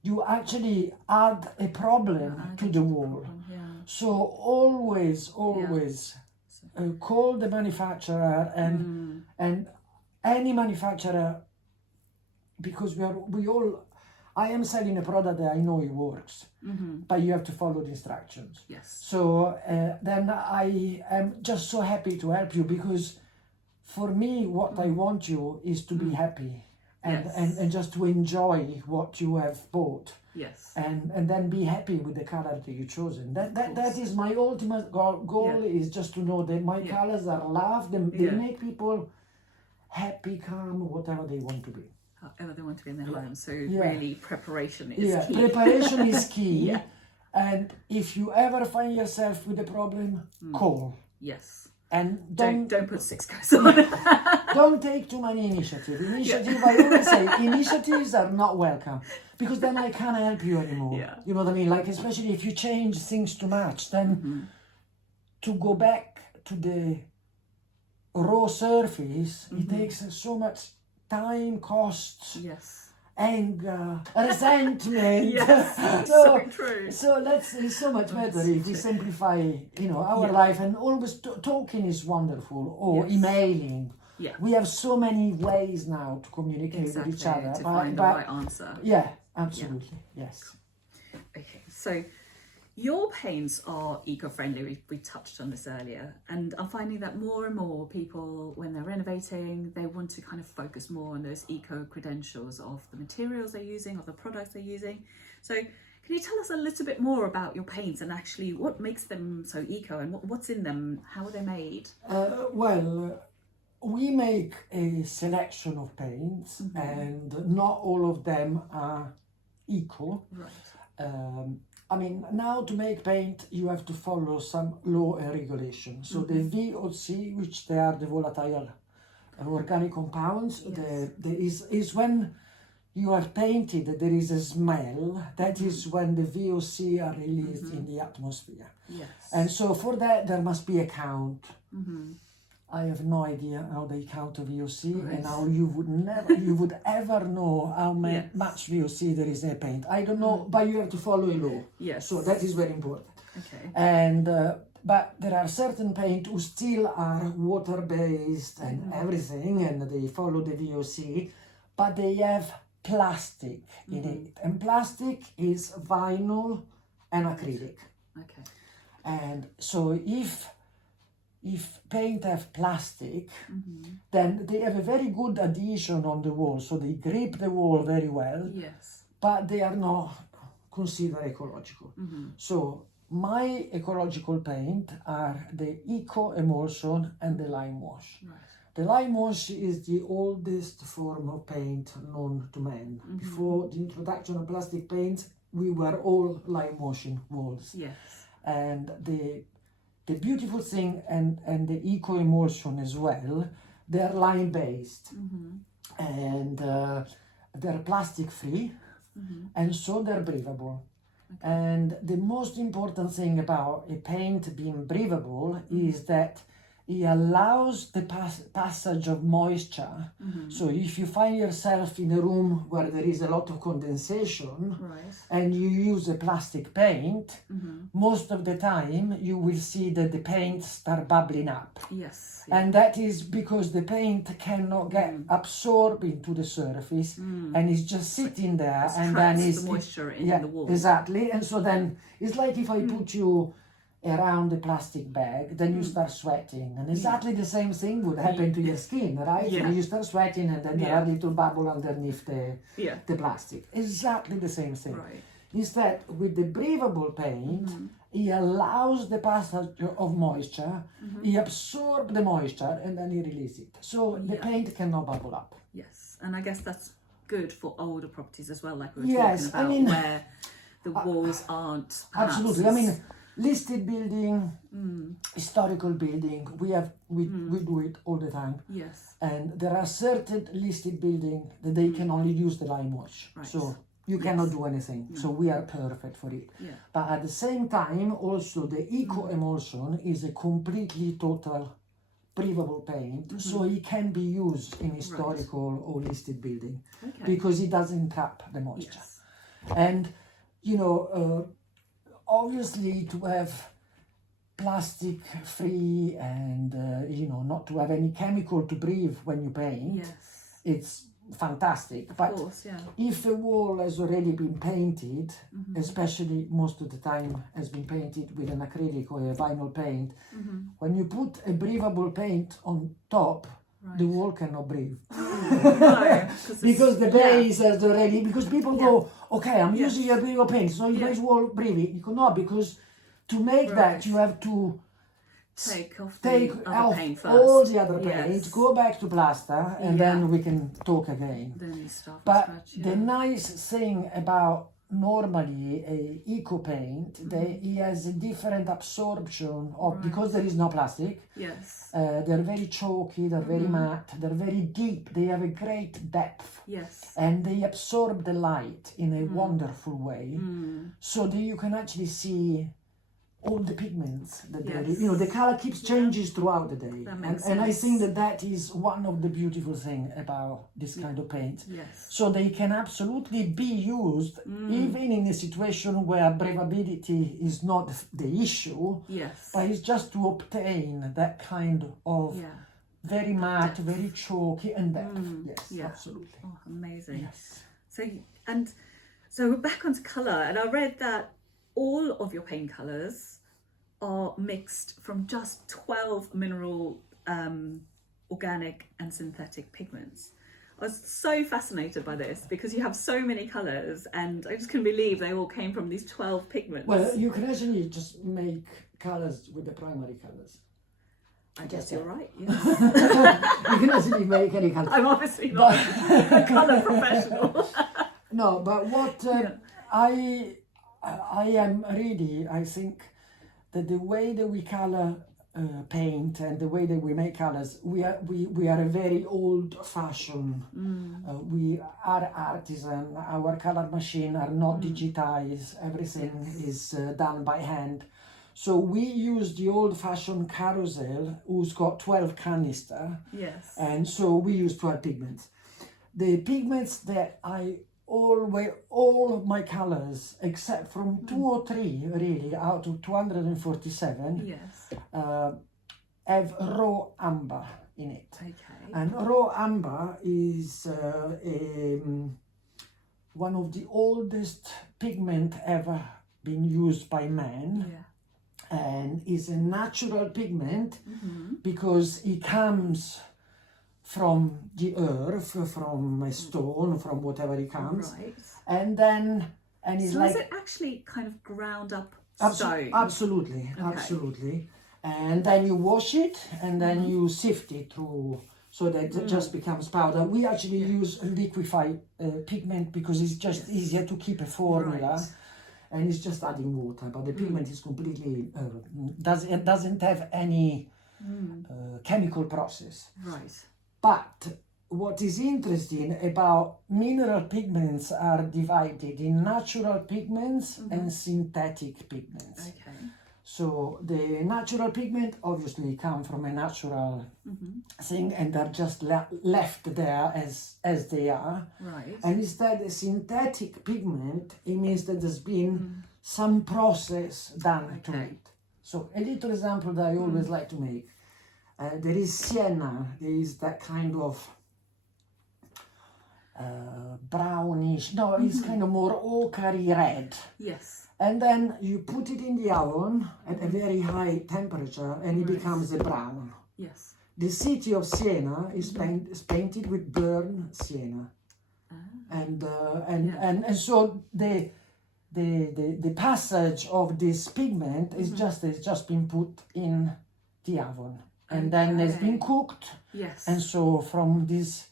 you actually add a problem to the wall. So always call the manufacturer and any manufacturer, because I am selling a product that I know it works, but you have to follow the instructions. So then I am just so happy to help you, because for me what I want you is to be happy. And just to enjoy what you have bought, and then be happy with the color that you've chosen. That is my ultimate goal is just to know that my colors are loved, and they make people happy, calm, whatever they want to be. However they want to be in their home. So really preparation is key. Preparation is key. And if you ever find yourself with a problem, call. And don't put 6 coats on. don't take too many initiatives. I always say initiatives are not welcome, because then I can't help you anymore. Yeah. You know what I mean? Like, especially if you change things too much, then to go back to the raw surface, it takes so much time, costs, anger, resentment. Yes, so true. So it's so much better if we simplify, our life. And always talking is wonderful, or emailing. Yeah. We have so many ways now to communicate with each other. To find the right answer. Yeah, absolutely. Yes. Okay, so your paints are eco-friendly. We touched on this earlier, and I'm finding that more and more people, when they're renovating, they want to kind of focus more on those eco credentials of the materials they're using, of the products they're using. So can you tell us a little bit more about your paints and actually what makes them so eco, and what's in them? How are they made? We make a selection of paints, and not all of them are eco. Right. Now to make paint, you have to follow some law and regulation. So the VOC, which they are the volatile organic compounds, is when you are painted, there is a smell. That is when the VOC are released in the atmosphere. Yes. And so for that, there must be a count. I have no idea how they count a VOC, and how you would ever know how much VOC there is in a paint. I don't know, but you have to follow a law. Yes. So that is very important. Okay. And but there are certain paint who still are water-based and everything, and they follow the VOC, but they have plastic in it, and plastic is vinyl and acrylic. Okay. And so if paint have plastic, then they have a very good adhesion on the wall, so they grip the wall very well. Yes. But they are not considered ecological. So my ecological paint are the eco emulsion and the lime wash. Right. The lime wash is the oldest form of paint known to man. Before the introduction of plastic paints, we were all lime washing walls. Yes. And the beautiful thing, and the eco emulsion as well, they're lime based, and they're plastic free, and so they're breathable. And the most important thing about a paint being breathable is that it allows the passage of moisture. So if you find yourself in a room where there is a lot of condensation, and you use a plastic paint, most of the time you will see that the paint start bubbling up. Yes. And that is because the paint cannot get absorbed into the surface, and it's just sitting there, and then it's the moisture in the wall. Exactly. And so then it's like if I put you around the plastic bag, then you start sweating, and exactly the same thing would happen to your skin, right? Yeah. You start sweating, and then there are little bubble underneath the plastic. Exactly the same thing. Right. Instead, with the breathable paint, it allows the passage of moisture, it absorbs the moisture, and then it releases it. So the paint cannot bubble up. Yes, and I guess that's good for older properties as well, like we were talking about, where the walls aren't absolutely. Listed building, historical building, we do it all the time. Yes. And there are certain listed buildings that they can only use the lime wash. Right. So you cannot do anything. So we are perfect for it. Yeah. But at the same time, also the eco emulsion is a completely total breathable paint. So it can be used in historical or listed building because it doesn't trap the moisture. Yes. And obviously, to have plastic free and not to have any chemical to breathe when you paint, it's fantastic. But of course, if a wall has already been painted, especially most of the time has been painted with an acrylic or a vinyl paint, when you put a breathable paint on top, the wall cannot breathe. No, because the base has already, because people go, okay, I'm using a breathable paint, so you guys will breathe it. You cannot, because to make that you have to take off all the other paint, go back to plaster, and then we can talk again. Then you start but the nice thing about normally a eco paint, it has a different absorption of, because there is no plastic. Yes. They're very chalky, they're very matte, they're very deep, they have a great depth. Yes. And they absorb the light in a wonderful way, so that you can actually see all the pigments that the color keeps changes throughout the day. That makes and I sense. think that is one of the beautiful things about this kind of paint. Yes. So they can absolutely be used even in a situation where breathability is not the issue. Yes. But it's just to obtain that kind of very matte, very chalky and depth. Yes, absolutely. Oh, amazing. Yes. So we're back onto colour, and I read that all of your paint colours are mixed from just 12 mineral, organic and synthetic pigments. I was so fascinated by this because you have so many colours, and I just couldn't believe they all came from these 12 pigments. Well, you can actually just make colours with the primary colours. I guess you're right, yes. You can actually make any colour. I'm obviously not a colour professional. No, but what I am really, I think that the way that we colour paint and the way that we make colours, we are a very old-fashioned. We are artisan. Our colour machine are not digitized. Everything is done by hand. So we use the old-fashioned carousel, who's got 12 canister. Yes. And so we use 12 pigments. The pigments that all of my colors, except from 2 or 3 really out of 247, have raw amber in it. Okay. And raw amber is one of the oldest pigment ever been used by man. And is a natural pigment because it comes from the earth, from a stone, from whatever it comes. Right. And then, it's so like... is it actually kind of ground up stone? Absolutely, absolutely. And then you wash it, and then you sift it through, so that it just becomes powder. We actually use liquefied pigment because it's just easier to keep a formula. Right. And it's just adding water, but the pigment is completely, doesn't have any chemical process. Right. But what is interesting about mineral pigments are divided in natural pigments and synthetic pigments. Okay. So the natural pigment obviously come from a natural thing, and they're just left there as they are. Right. And instead the synthetic pigment, it means that there's been some process done to it. So a little example that I always like to make. There is sienna, there is that kind of brownish, no, it's kind of more ochre red. Yes. And then you put it in the oven at a very high temperature, and it becomes a brown. Yes. The city of Siena is painted with burnt sienna. And so the passage of this pigment is just been put in the oven, and then it's been cooked. Yes. And so from this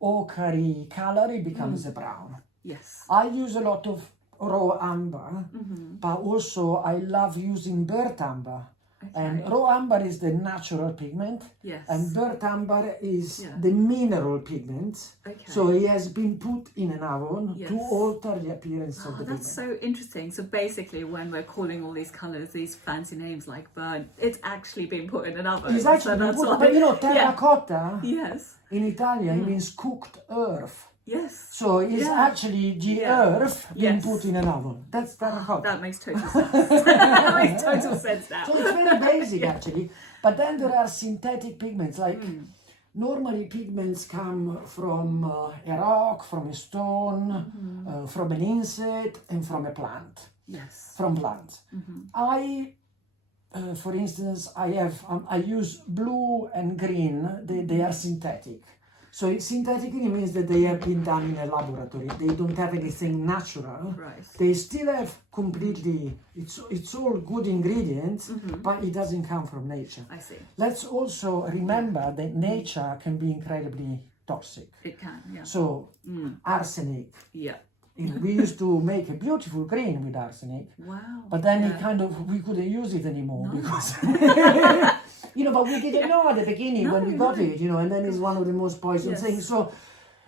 ochre color it becomes a brown. Yes. I use a lot of raw amber, but also I love using burnt amber. And raw amber is the natural pigment, and burnt amber is the mineral pigment. So it has been put in an oven to alter the appearance of the pigment. That's so interesting. So basically, when we're calling all these colours these fancy names like burnt, it's actually been put in an oven. It's actually been put, but you know, terracotta in Italian it means cooked earth. Yes. So it's actually the earth being put in an oven. That's terracotta. That makes total sense. That makes total sense now. So it's very basic actually. But then there are synthetic pigments. Like normally pigments come from a rock, from a stone, from an insect, and from a plant. Yes. From plants. For instance, I use blue and green. They are synthetic. So synthetically means that they have been done in a laboratory. They don't have anything natural. Right. They still have completely, it's all good ingredients, but it doesn't come from nature. I see. Let's also remember that nature can be incredibly toxic. It can, So arsenic, You know, we used to make a beautiful green with arsenic. Wow. But then we couldn't use it anymore because, you know, but we didn't know at the beginning when we got it, you know, and then it's one of the most poison things. So,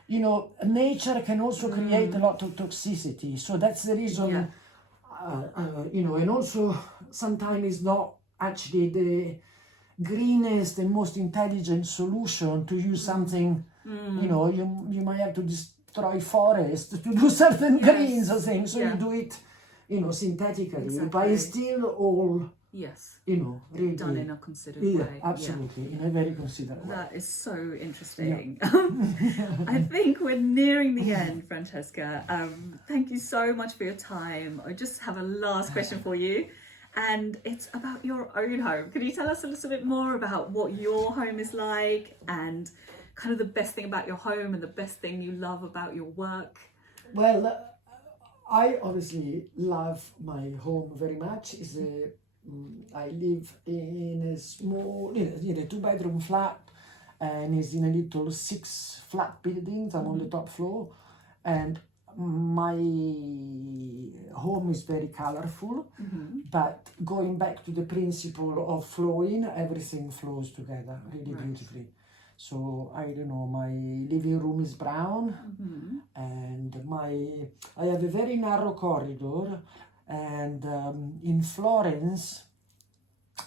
you know, nature can also create a lot of toxicity. So that's the reason, you know, and also sometimes it's not actually the greenest and most intelligent solution to use something, you know, you might have to destroy forest to do certain greens or things. So you do it, you know, synthetically, but it's still all, you know, really done in a considered way. Absolutely, in a very considered way. That is so interesting. I think we're nearing the end, Francesca. Thank you so much for your time. I just have a last question for you, and it's about your own home. Can you tell us a little bit more about what your home is like and kind of the best thing about your home and the best thing you love about your work? Well, I obviously love my home very much. I live in a small, you know, 2-bedroom flat, and it's in a little 6 flat buildings. I'm on the top floor, and my home is very colorful, but going back to the principle of flowing, everything flows together really beautifully. So I don't know, my living room is brown, and I have a very narrow corridor. And in Florence,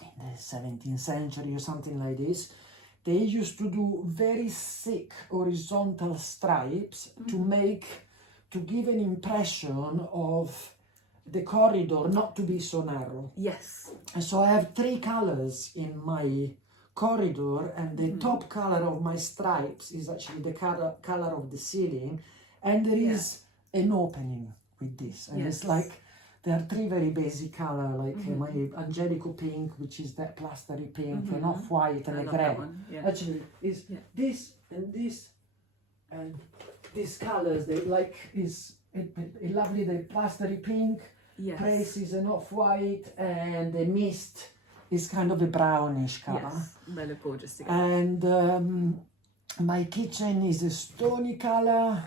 in the 17th century or something like this, they used to do very thick horizontal stripes to give an impression of the corridor not to be so narrow. Yes. And so I have 3 colors in my corridor, and the top color of my stripes is actually the color of the ceiling, and there is an opening with this, and it's like there are 3 very basic colors, like my angelico pink, which is that plastery pink, and off-white and a grey. Actually, is this and this and these colors. They like is a lovely the plastery pink. Praise is an off-white, and the mist is kind of a brownish color. Yes, they look gorgeous together. And my kitchen is a stony color.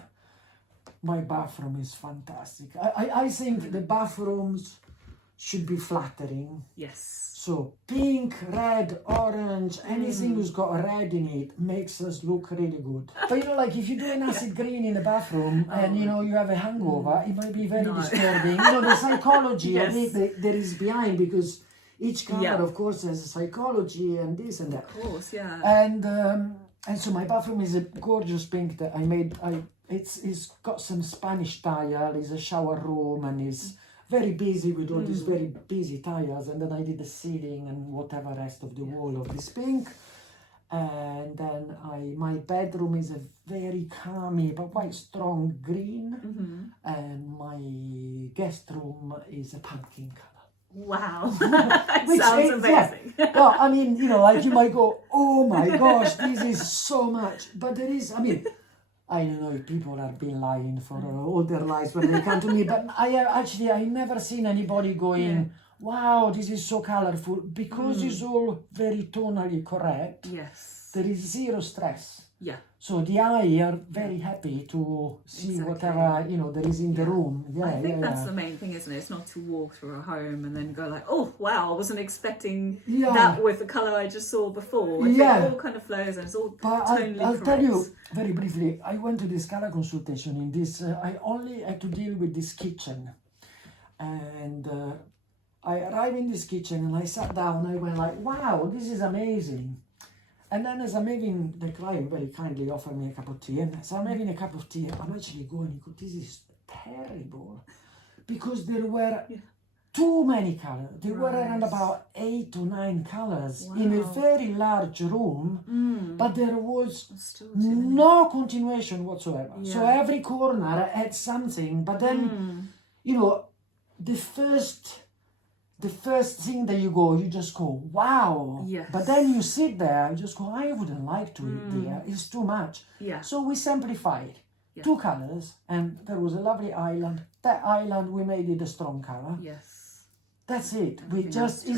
My bathroom is fantastic. I think the bathrooms should be flattering. Yes. So pink, red, orange, anything who's got a red in it makes us look really good. But you know, like if you do an acid green in the bathroom and you know you have a hangover, it might be very disturbing. You know, the psychology of it there is behind, because each color, of course, has a psychology and this and that. Of course, And so my bathroom is a gorgeous pink that I made. It's got some Spanish tile. It's a shower room, and it's very busy with all these very busy tiles. And then I did the ceiling and whatever rest of the wall of this pink. And then my bedroom is a very calmy but quite strong green, and my guest room is a pumpkin color. Wow, that sounds amazing. Well, I mean, you know, like you might go, oh my gosh, this is so much. But there is, I mean, I don't know if people have been lying for all their lives when they come to me, but I never seen anybody going, wow, this is so colorful, because it's all very tonally correct. Yes. There is zero stress. Yeah. So the eye are very happy to see whatever, you know, there is in the room. I think that's the main thing, isn't it? It's not to walk through a home and then go like, oh, wow, I wasn't expecting that with the colour I just saw before. It all kind of flows and it's all tonally correct. I'll tell you very briefly, I went to this colour consultation in this, I only had to deal with this kitchen. And I arrived in this kitchen and I sat down, I went like, wow, this is amazing. And then as I'm having, the client very kindly offered me a cup of tea, and as I'm having a cup of tea, I'm actually going, this is terrible, because there were too many colors. There were around about 8 to 9 colors in a very large room, but there was no continuation whatsoever. So every corner had something, but then, you know, the first thing that you just go, wow. Yes. But then you sit there, you just go, I wouldn't like to eat there. It's too much. Yeah. So we simplified 2 colors, and there was a lovely island. That island, we made it a strong color. Yes. That's it. We just,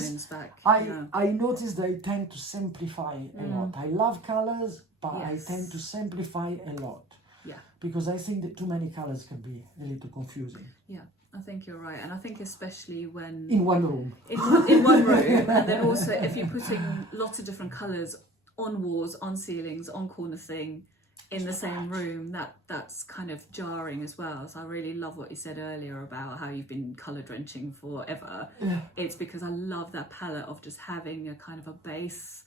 I noticed that I tend to simplify a lot. I love colors, but I tend to simplify a lot. Yeah. Because I think that too many colors can be a little confusing. Yeah, I think you're right. And I think especially when... In one room. In one room. And then also if you're putting lots of different colours on walls, on ceilings, on corner thing, in the same room, that's kind of jarring as well. So I really love what you said earlier about how you've been colour drenching forever. Yeah. It's because I love that palette of just having a kind of a base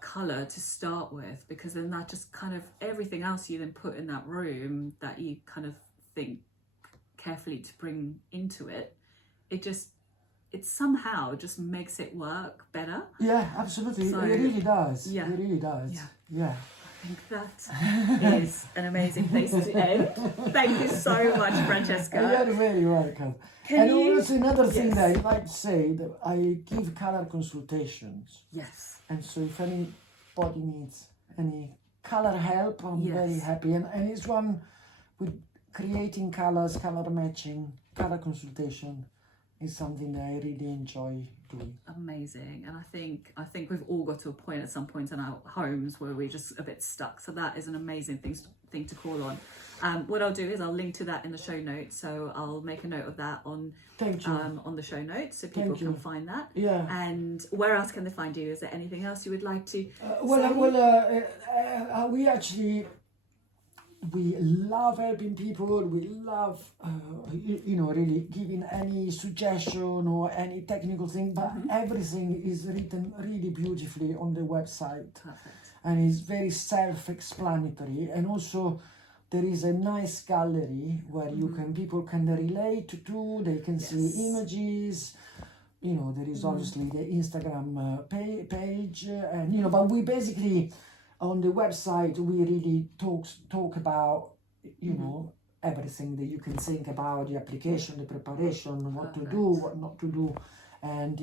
colour to start with, because then that just kind of everything else you then put in that room that you kind of think carefully to bring into it, it somehow just makes it work better. Yeah, absolutely. So, it really does. Yeah. It really does. Yeah. I think that is an amazing place to end. Thank you so much, Francesca. You're very welcome. Also another thing that I'd like to say, that I give color consultations. Yes. And so if anybody needs any color help, I'm very happy. And it's one with creating colors, color matching, color consultation is something that I really enjoy doing. Amazing. And I think we've all got to a point at some point in our homes where we're just a bit stuck. So that is an amazing thing to call on. What I'll do is I'll link to that in the show notes. So I'll make a note of that on the show notes so people can find that. Yeah. And where else can they find you? Is there anything else you would like to we love helping people. We love, really giving any suggestion or any technical thing, but everything is written really beautifully on the website. Perfect. And it's very self-explanatory. And also there is a nice gallery where people can relate to, they can see images. There is obviously the Instagram page, and but we basically, on the website, we really talk about, everything that you can think about, the application, the preparation, what to do, what not to do, and,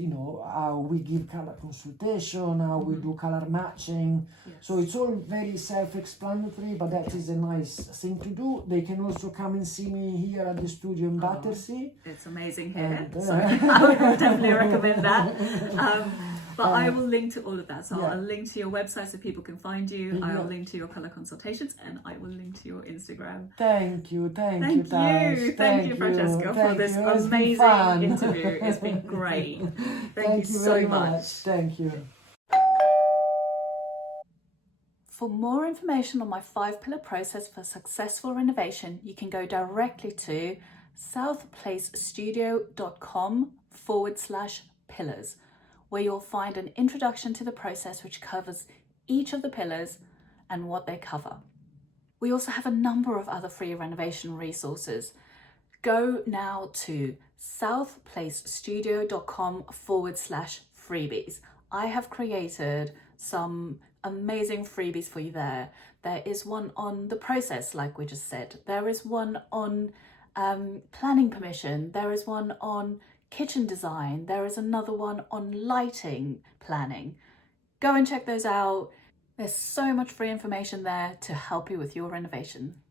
how we give color consultation, how we do color matching. Yes. So it's all very self-explanatory, but that is a nice thing to do. They can also come and see me here at the studio in Battersea. It's amazing here, so I would definitely recommend that. But I will link to all of that. So I'll link to your website so people can find you. I'll link to your colour consultations, and I will link to your Instagram. Thank you, Thank you, Francesca, for this amazing interview. It's been great. Thank you so much. Thank you. For more information on my 5-pillar process for successful renovation, you can go directly to southplacestudio.com/pillars. where you'll find an introduction to the process which covers each of the pillars and what they cover. We also have a number of other free renovation resources. Go now to southplacestudio.com/freebies. I have created some amazing freebies for you there. There is one on the process, like we just said. There is one on planning permission. There is one on kitchen design. There is another one on lighting planning. Go and check those out. There's so much free information there to help you with your renovation.